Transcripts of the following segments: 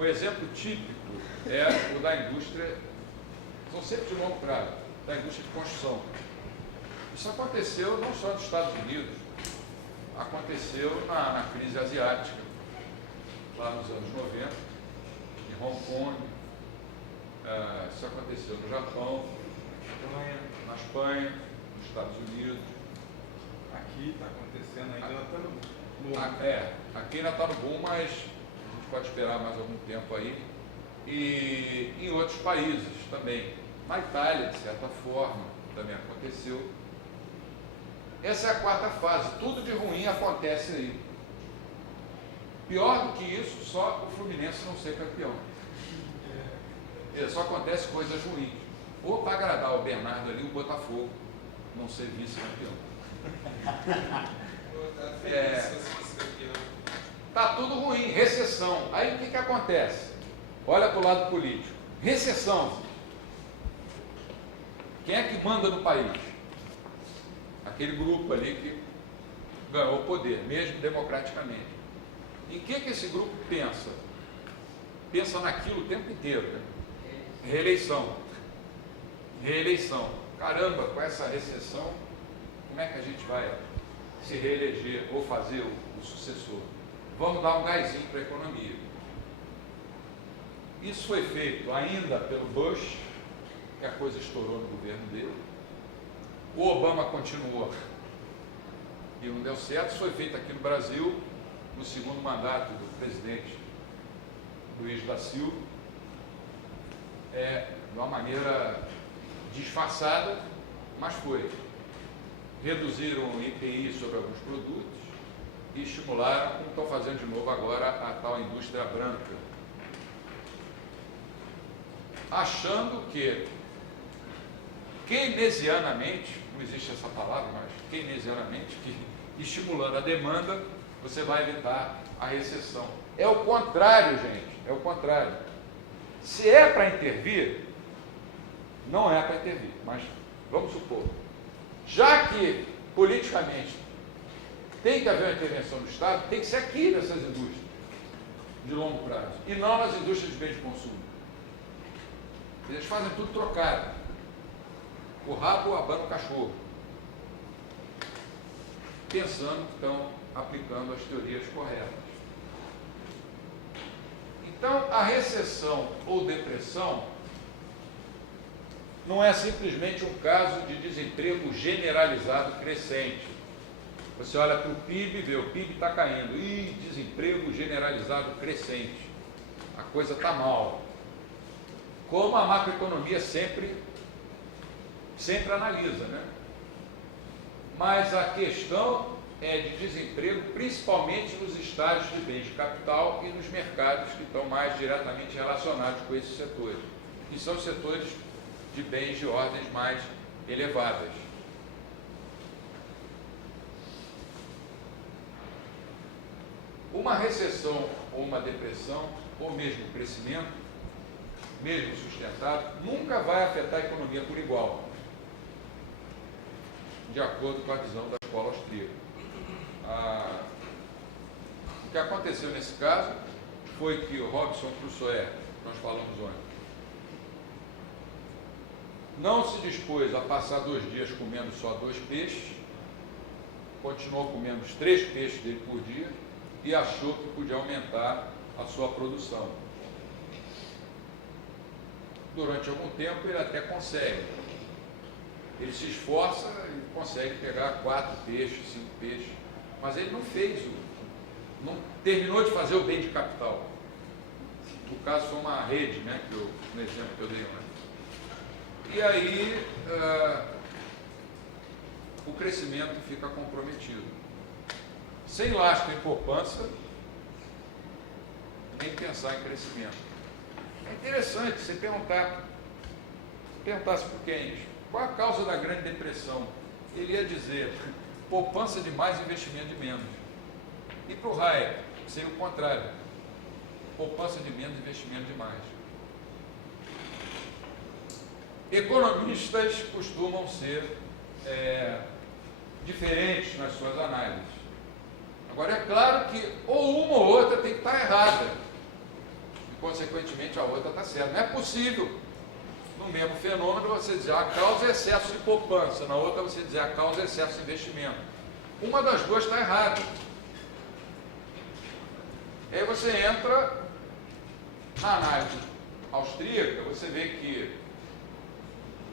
Um exemplo típico é o da indústria, são sempre de longo prazo, da indústria de construção. Isso aconteceu não só nos Estados Unidos, aconteceu na crise asiática, lá nos anos 90, em Hong Kong, isso aconteceu no Japão, na Espanha, nos Estados Unidos. Aqui está acontecendo ainda, está no boom. Aqui ainda está no boom, mas a gente pode esperar mais algum tempo aí. E em outros países também. Na Itália, de certa forma, também aconteceu. Essa é a quarta fase. Tudo de ruim acontece aí. Pior do que isso, só o Fluminense não ser campeão. Só acontece coisas ruins. Ou para agradar o Bernardo ali, o Botafogo não ser vice-campeão. Tá tudo ruim, recessão. Aí o que acontece? Olha para o lado político. Recessão. Quem é que manda no país? Aquele grupo ali que ganhou o poder, mesmo democraticamente. Em que esse grupo pensa? Pensa naquilo o tempo inteiro. Né? Reeleição. Reeleição. Caramba, com essa recessão, como é que a gente vai se reeleger ou fazer o sucessor? Vamos dar um gásinho para a economia. Isso foi feito ainda pelo Bush, que a coisa estourou no governo dele. O Obama continuou e não deu certo. Isso foi feito aqui no Brasil, no segundo mandato do presidente Luiz da Silva, de uma maneira disfarçada, mas foi. Reduziram o IPI sobre alguns produtos e estimularam, como estão fazendo de novo agora, a tal indústria branca. Achando que, keynesianamente, não existe essa palavra, mas keynesianamente, que estimulando a demanda, você vai evitar a recessão. É o contrário, gente, é o contrário. Se é para intervir, não é para intervir, mas vamos supor, já que politicamente tem que haver uma intervenção do Estado, tem que ser aqui nessas indústrias de longo prazo, e não nas indústrias de bens de consumo. Eles fazem tudo trocado. O rabo abana o cachorro. Pensando que estão aplicando as teorias corretas. Então, a recessão ou depressão não é simplesmente um caso de desemprego generalizado crescente. Você olha para o PIB e vê, o PIB está caindo. Ih, desemprego generalizado crescente. A coisa está mal. Como a macroeconomia sempre analisa, né? Mas a questão é de desemprego, principalmente nos estágios de bens de capital e nos mercados que estão mais diretamente relacionados com esses setores, que são os setores de bens de ordens mais elevadas. Uma recessão ou uma depressão, ou mesmo crescimento, mesmo sustentado, nunca vai afetar a economia por igual, de acordo com a visão da escola austríaca. O que aconteceu nesse caso foi que o Robinson Crusoe, que nós falamos ontem, não se dispôs a passar 2 dias comendo só 2 peixes, continuou comendo os 3 peixes dele por dia e achou que podia aumentar a sua produção. Durante algum tempo ele até consegue. Ele se esforça e consegue pegar 4 peixes, 5 peixes, mas ele não fez, não terminou de fazer o bem de capital. No caso foi uma rede, né, no exemplo que eu dei, né? E aí o crescimento fica comprometido. Sem lastro em poupança, nem pensar em crescimento. É interessante você perguntasse para o Keynes, qual a causa da Grande Depressão? Ele ia dizer, poupança de mais, investimento de menos. E para o Hayek, seria o contrário, poupança de menos, investimento de mais. Economistas costumam ser diferentes nas suas análises. Agora, é claro que ou uma ou outra tem que estar errada. consequentemente a outra está certa. Não é possível, no mesmo fenômeno, você dizer a causa é excesso de poupança, na outra você dizer a causa é excesso de investimento. Uma das duas está errada. Aí você entra na análise austríaca, você vê que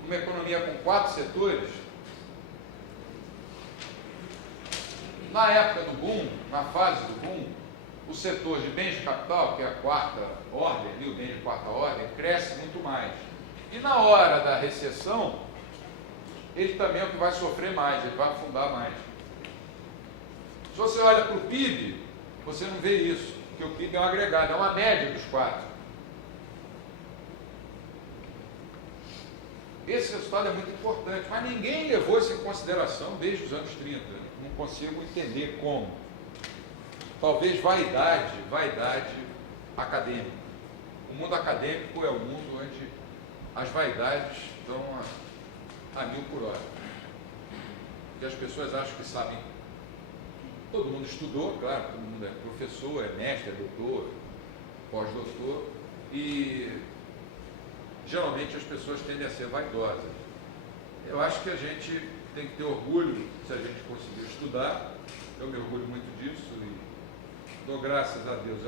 uma economia com 4 setores, na época do boom, na fase do boom, o setor de bens de capital, que é a quarta ordem, ali, o bem de quarta ordem, cresce muito mais. E na hora da recessão, ele também é o que vai sofrer mais, ele vai afundar mais. Se você olha para o PIB, você não vê isso, porque o PIB é um agregado, é uma média dos 4. Esse resultado é muito importante, mas ninguém levou isso em consideração desde os anos 30. Não consigo entender como. Talvez vaidade acadêmica. O mundo acadêmico é o mundo onde as vaidades estão a 1000 por hora. Porque as pessoas acham que sabem. Todo mundo estudou, claro, todo mundo é professor, é mestre, é doutor, pós-doutor, e geralmente as pessoas tendem a ser vaidosas. Eu acho que a gente tem que ter orgulho se a gente conseguir estudar. Eu me orgulho muito disso e dou graças a Deus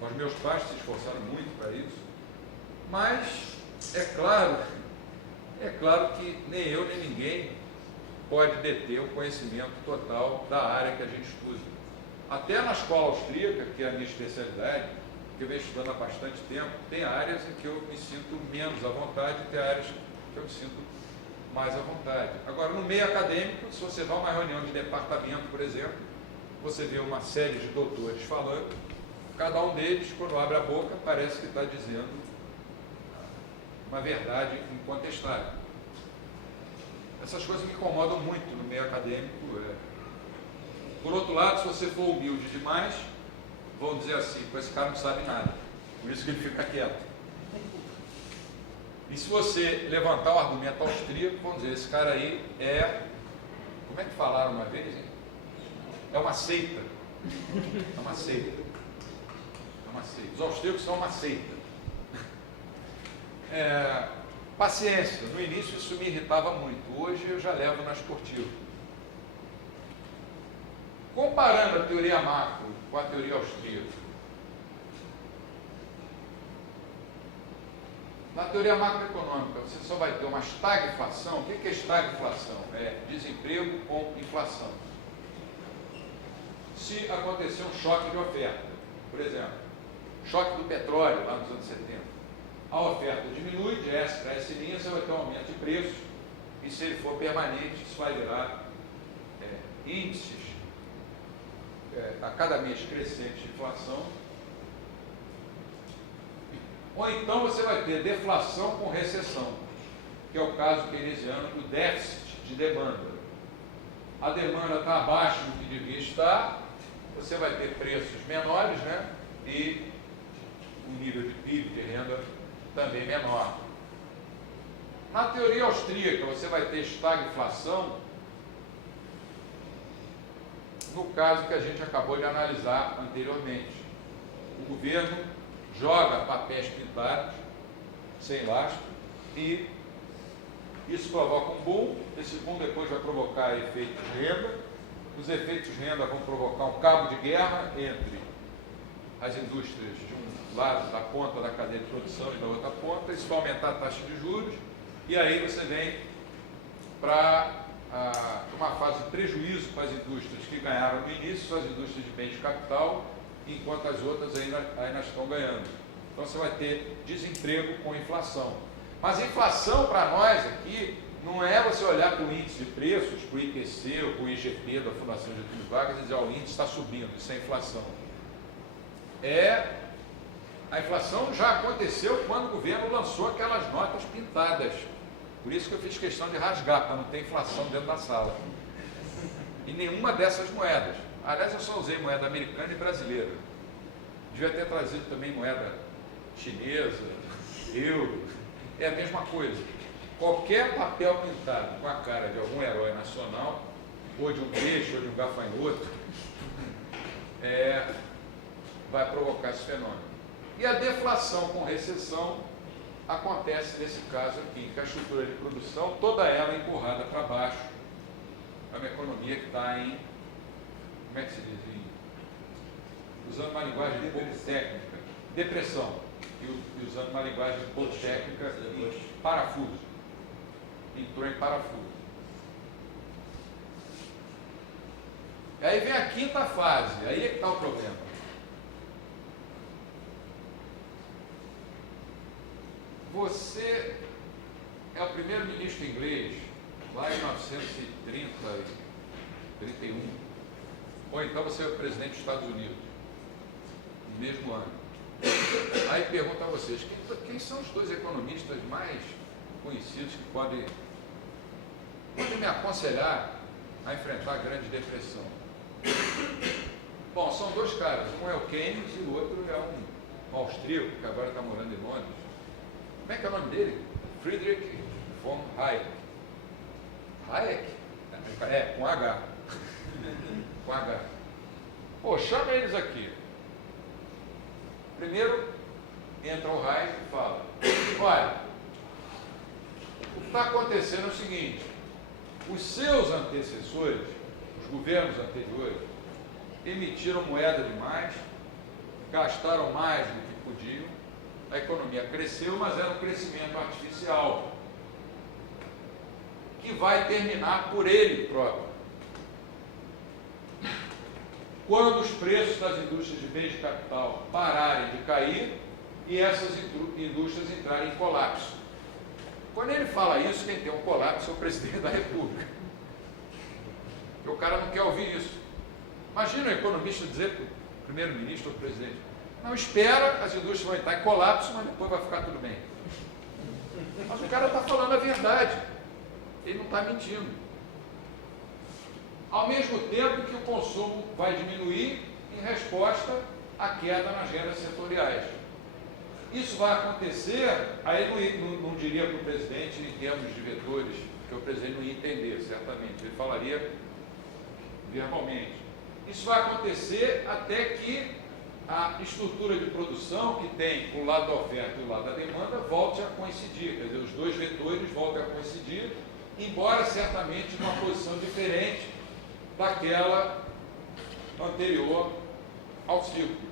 aos meus pais que se esforçaram muito para isso. Mas é claro que nem eu nem ninguém pode deter o conhecimento total da área que a gente estuda. Até na escola austríaca, que é a minha especialidade, que eu venho estudando há bastante tempo, tem áreas em que eu me sinto menos à vontade e tem áreas que eu me sinto mais à vontade. Agora, no meio acadêmico, se você vai a uma reunião de departamento, por exemplo, você vê uma série de doutores falando, cada um deles, quando abre a boca, parece que está dizendo uma verdade incontestável. Essas coisas me incomodam muito no meio acadêmico. Por outro lado, se você for humilde demais, vão dizer assim, esse cara não sabe nada, por isso que ele fica quieto. E se você levantar um argumento austríaco, vão dizer, esse cara aí é, como é que falaram uma vez, hein? É uma seita. É uma seita. É uma seita. Os austríacos são uma seita. Paciência. No início isso me irritava muito. Hoje eu já levo na esportiva. Comparando a teoria macro com a teoria austríaca. Na teoria macroeconômica, você só vai ter uma estagflação. O que é estagflação? É desemprego com inflação. Se acontecer um choque de oferta, por exemplo, choque do petróleo lá nos anos 70, a oferta diminui de S para S', você vai ter um aumento de preços, e se ele for permanente, isso vai virar índices a cada mês crescente de inflação. Ou então você vai ter deflação com recessão, que é o caso keynesiano do déficit de demanda. A demanda está abaixo do que devia estar, você vai ter preços menores, né? E o nível de PIB, de renda, também menor. Na teoria austríaca, você vai ter estagflação, no caso que a gente acabou de analisar anteriormente. O governo joga papéis pintados, sem lastro, e isso provoca um boom. Esse boom depois vai provocar efeitos de renda. Os efeitos de renda vão provocar um cabo de guerra entre as indústrias de um lado, da ponta da cadeia de produção, e da outra ponta. Isso vai aumentar a taxa de juros, e aí você vem para uma fase de prejuízo para as indústrias que ganharam no início, as indústrias de bens de capital, enquanto as outras ainda estão ganhando. Então você vai ter desemprego com inflação. Mas a inflação para nós aqui não é você olhar para o índice de preços, para o IPC ou para o IGP da Fundação Getúlio Vargas e dizer, o índice está subindo, isso é inflação. A inflação já aconteceu quando o governo lançou aquelas notas pintadas. Por isso que eu fiz questão de rasgar, para não ter inflação dentro da sala. E nenhuma dessas moedas. Aliás, eu só usei moeda americana e brasileira. Devia ter trazido também moeda chinesa, euro. É a mesma coisa. Qualquer papel pintado com a cara de algum herói nacional, ou de um peixe, ou de um gafanhoto, vai provocar esse fenômeno. E a deflação com recessão acontece nesse caso aqui, que a estrutura de produção, toda ela empurrada para baixo. É uma economia que está em, como é que se diz? Usando uma linguagem um pouco técnica, depressão, e usando uma linguagem um pouco técnica, em parafuso. Entrou em parafuso. Aí vem a quinta fase, aí é que está o problema. Você é o primeiro-ministro inglês, lá em 1930, 31, ou então você é o presidente dos Estados Unidos, no mesmo ano. Aí pergunta a vocês, quem são os dois economistas mais conhecidos que podem me aconselhar a enfrentar a Grande Depressão? Bom, são dois caras, um é o Keynes e o outro é um austríaco que agora está morando em Londres. Como é que é o nome dele? Friedrich von Hayek. Hayek? É, com H. Com H. Pô, chama eles aqui. Primeiro, entra o Hayek e fala, olha, o que está acontecendo é o seguinte, os seus antecessores, os governos anteriores, emitiram moeda demais, gastaram mais do que podiam, a economia cresceu, mas era um crescimento artificial, que vai terminar por ele próprio. Quando os preços das indústrias de bens de capital pararem de cair e essas indústrias entrarem em colapso. Quando ele fala isso, quem tem um colapso é o presidente da República. Porque o cara não quer ouvir isso. Imagina o economista dizer para o primeiro-ministro ou para o presidente, não, espera, as indústrias vão entrar em colapso, mas depois vai ficar tudo bem. Mas o cara está falando a verdade. Ele não está mentindo. Ao mesmo tempo que o consumo vai diminuir em resposta à queda nas rendas setoriais. Isso vai acontecer, aí não diria para o presidente em termos de vetores, porque o presidente não ia entender, certamente, ele falaria verbalmente. Isso vai acontecer até que a estrutura de produção, que tem o lado da oferta e o lado da demanda, volte a coincidir, quer dizer, os dois vetores voltem a coincidir, embora certamente numa posição diferente daquela anterior ao ciclo.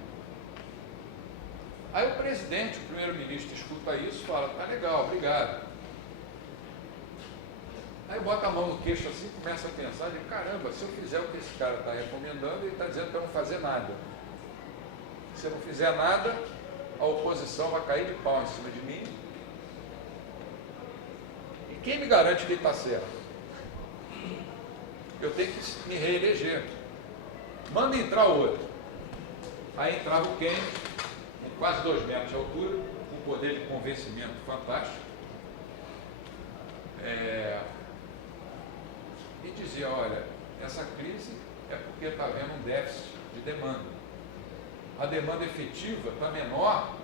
Aí o presidente, o primeiro-ministro, escuta isso e fala, tá legal, obrigado. Aí bota a mão no queixo assim, começa a pensar, de caramba, se eu fizer o que esse cara está recomendando, ele está dizendo para eu não fazer nada. Se eu não fizer nada, a oposição vai cair de pau em cima de mim. E quem me garante que ele está certo? Eu tenho que me reeleger. Manda entrar outro. Aí entrava o Keynes, com quase 2 metros de altura, com poder de convencimento fantástico. E dizia, olha, essa crise é porque está havendo um déficit de demanda. A demanda efetiva está menor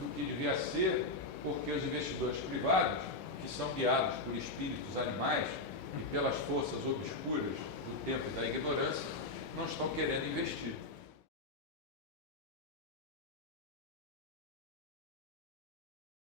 do que devia ser, porque os investidores privados, que são guiados por espíritos animais e pelas forças obscuras do tempo e da ignorância, não estão querendo investir.